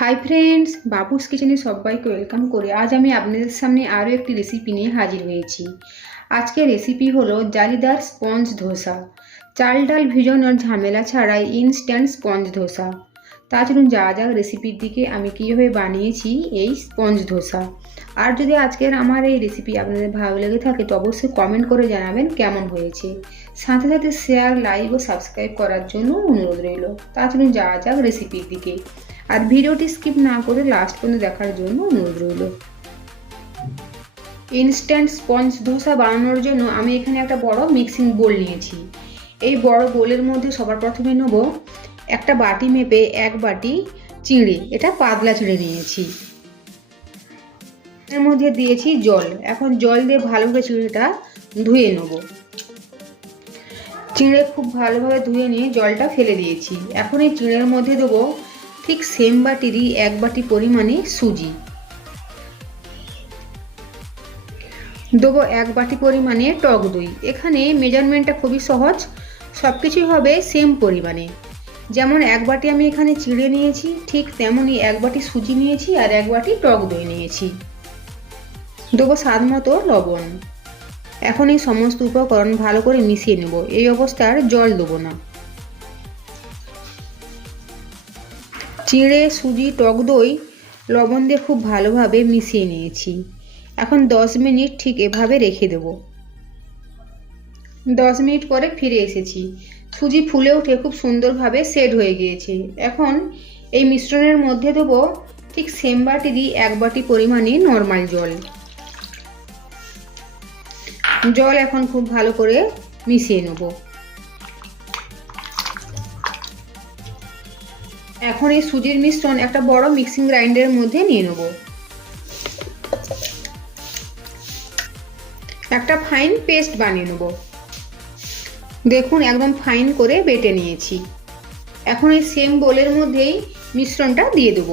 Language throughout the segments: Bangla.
হাই ফ্রেন্ডস, বাবুস কিচেনে সবাইকে ওয়েলকাম করে আজ আমি আপনাদের সামনে আরও একটি রেসিপি নিয়ে হাজির হয়েছি। আজকের রেসিপি হলো জালিদার স্পঞ্জ ধোসা। চাল ডাল ভিজানোর ঝামেলা ছাড়াই ইনস্ট্যান্ট স্পঞ্জ ধোসা। তা চলুন যাওয়া যাক রেসিপির দিকে, আমি কীভাবে বানিয়েছি এই স্পঞ্জ ধোসা। আর যদি আজকের আমার এই রেসিপি আপনাদের ভালো লেগে থাকে তো অবশ্যই কমেন্ট করে জানাবেন কেমন হয়েছে। সাথে সাথে শেয়ার, লাইক ও সাবস্ক্রাইব করার জন্য অনুরোধ রইল। তা চলুন যাওয়া যাক রেসিপির দিকে, আর ভিডিওটি স্কিপ না করে লাস্ট পর্যন্ত দেখার জন্য অনুরোধ রইল। ইনস্ট্যান্ট স্পঞ্জ ধোসা বানানোর জন্য আমি এখানে একটা বড় মিক্সিং বোল নিয়েছি। এই বড় বোলের মধ্যে সবার প্রথমে নেব একটা বাটি মেপে 1 বাটি চিঁড়ে, এটা পাতলা চিঁড়ে নিয়েছি। এর মধ্যে দিয়েছি জল। এখন জল দিয়ে ভালোভাবে চিঁড়েটা ধুয়ে নেব। চিঁড়ে খুব ভালোভাবে ধুয়ে নিয়ে জলটা ফেলে দিয়েছি। এখন এই চিঁড়ের মধ্যে দেবো ঠিক সেম বাটিরই 1 বাটি পরিমাণে সুজি, দেবো 1 বাটি পরিমাণে টক দই। এখানে মেজারমেন্টটা খুবই সহজ, সব কিছুই হবে সেম পরিমাণে। যেমন 1 বাটি আমি এখানে চিঁড়ে নিয়েছি, ঠিক তেমনই 1 বাটি সুজি নিয়েছি আর 1 বাটি টক দই নিয়েছি। দেবো স্বাদ মতো লবণ। এখন এই সমস্ত উপকরণ ভালো করে মিশিয়ে নেব। এই অবস্থার জল দেবো না। চিঁড়ে, সুজি, টক দই, লবণ দিয়ে খুব ভালোভাবে মিশিয়ে নিয়েছি। এখন 10 মিনিট ঠিক এভাবে রেখে দেব। 10 মিনিট পরে ফিরে এসেছি। সুজি ফুলে উঠে খুব সুন্দরভাবে সেট হয়ে গিয়েছে। এখন এই মিশ্রণের মধ্যে দেবো ঠিক সেম বাটিরই 1 বাটি পরিমাণে নর্মাল জল। জল এখন খুব ভালো করে মিশিয়ে নেব। এখন এই সুজির মিশ্রণ একটা বড় মিক্সিং গ্রাইন্ডারের মধ্যে নিয়ে নেব। একটা ফাইন পেস্ট বানিয়ে নেব। দেখুন একদম ফাইন করে বেটে নিয়েছি। এখন এই সেম বোলের মধ্যেই মিশ্রণটা দিয়ে দেব।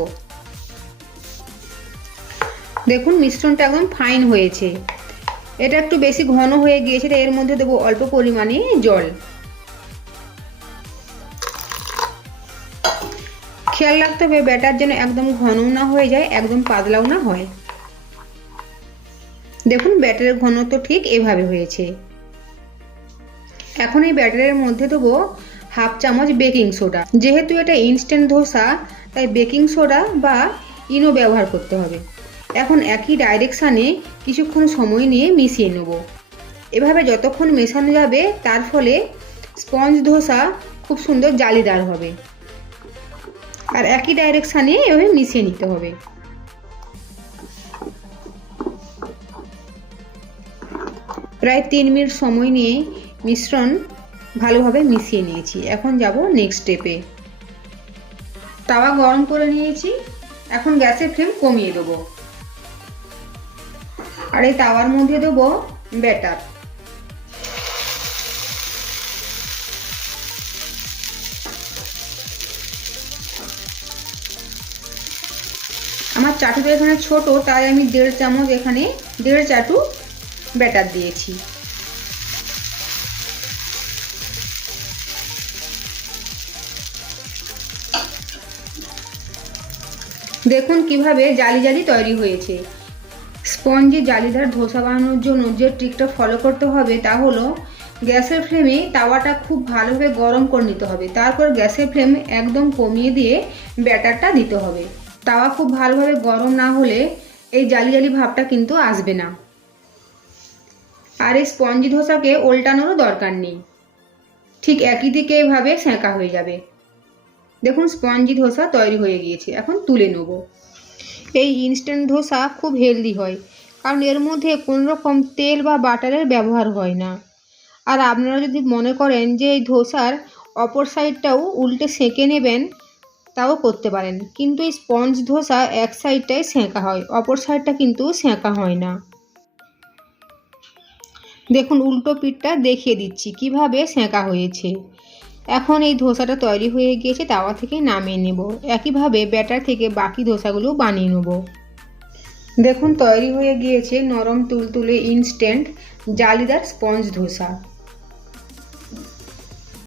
দেখুন মিশ্রণটা একদম ফাইন হয়েছে। এটা একটু বেশি ঘন হয়ে গিয়েছে, এর মধ্যে দেবো অল্প পরিমাণে জল। খেয়াল রাখতে হবে ব্যাটার যেন একদম ঘনও না হয়ে যায়, একদম পাতলাও না হয়। দেখুন ব্যাটারের ঘনত্ব ঠিক এভাবে হয়েছে। এখন এই ব্যাটারের মধ্যে দেবো 1/2 চামচ বেকিং সোডা। যেহেতু এটা ইনস্ট্যান্ট ধোসা তাই বেকিং সোডা বা ইনো ব্যবহার করতে হবে। এখন একই ডাইরেকশানে কিছুক্ষণ সময় নিয়ে মিশিয়ে নেব। এভাবে যতক্ষণ মেশানো যাবে তার ফলে স্পঞ্জ ধোসা খুব সুন্দর জালিদার হবে। আর একই ডাইরেকশানে এভাবে মিশিয়ে নিতে হবে। প্রায় 3 মিনিট সময় নিয়ে মিশ্রণ ভালোভাবে মিশিয়ে নিয়েছি। এখন যাব নেক্সট স্টেপে। তাওয়া গরম করে নিয়েছি। এখন গ্যাসের ফ্লেম কমিয়ে দেবো। আর এই তাওয়ার মধ্যে দেবো ব্যাটার। আমার চাটুটা এখানে ছোট, তাই আমি 1.5 চামচ এখানে 1.5 চাটু ব্যাটার দিয়েছি। দেখুন কিভাবে জালি জালি তৈরি হয়েছে। স্পঞ্জে জালিদার ধোসা বানানোর জন্য যে ট্রিকটা ফলো করতে হবে তা হলো গ্যাসের ফ্লেমে তাওয়াটা খুব ভালোভাবে গরম করে নিতে হবে। তারপর গ্যাসের ফ্লেম একদম কমিয়ে দিয়ে ব্যাটারটা দিতে হবে। তাওয়া খুব ভালোভাবে গরম না হলে এই জালি জালি ভাবটা কিন্তু আসবে না। আর এই স্পঞ্জি ধোসাকে উল্টানোরও দরকার নেই, ঠিক একই দিকে এভাবে সেঁকা হয়ে যাবে। দেখুন স্পঞ্জি ধোসা তৈরি হয়ে গিয়েছে। এখন তুলে নেব। এই ইনস্ট্যান্ট ধোসা খুব হেলদি হয়, কারণ এর মধ্যে কোনো রকম তেল বা বাটারের ব্যবহার হয় না। আর আপনারা যদি মনে করেন যে এই ধোসার অপর সাইডটাও উল্টে সেঁকে নেবেন তাও করতে পারেন, কিন্তু এই স্পঞ্জ ধোসা এক সাইডটাই সেঁকা হয়, অপর সাইডটা কিন্তু সেঁকা হয় না। দেখুন উল্টো পিঠটা দেখিয়ে দিচ্ছি কিভাবে সেঁকা হয়েছে। এখন এই ধোসাটা তৈরি হয়ে গিয়েছে, তাওয়া থেকে নামিয়ে নেব। একইভাবে ব্যাটার থেকে বাকি ধোসাগুলো বানিয়ে নেব। দেখুন তৈরি হয়ে গিয়েছে নরম তুলতুলে ইনস্ট্যান্ট জালিদার স্পঞ্জ ধোসা।